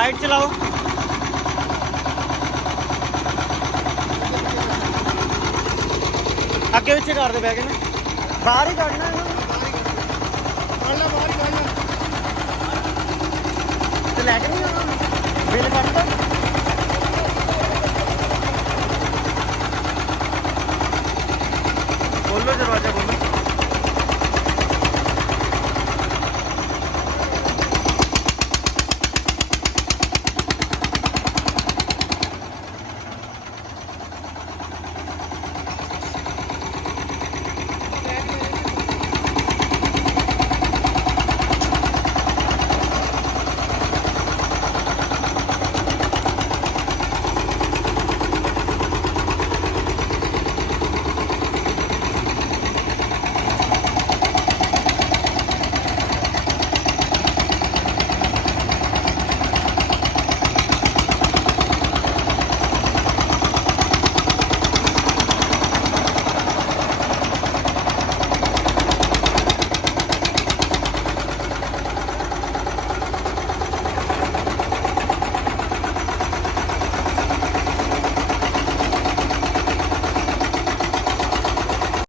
Light चलाओ। अगे पिछे कर दे बैग ना बाहर ही करना है तो लैके नहीं आना बिल कट दो खोलो दरवाजा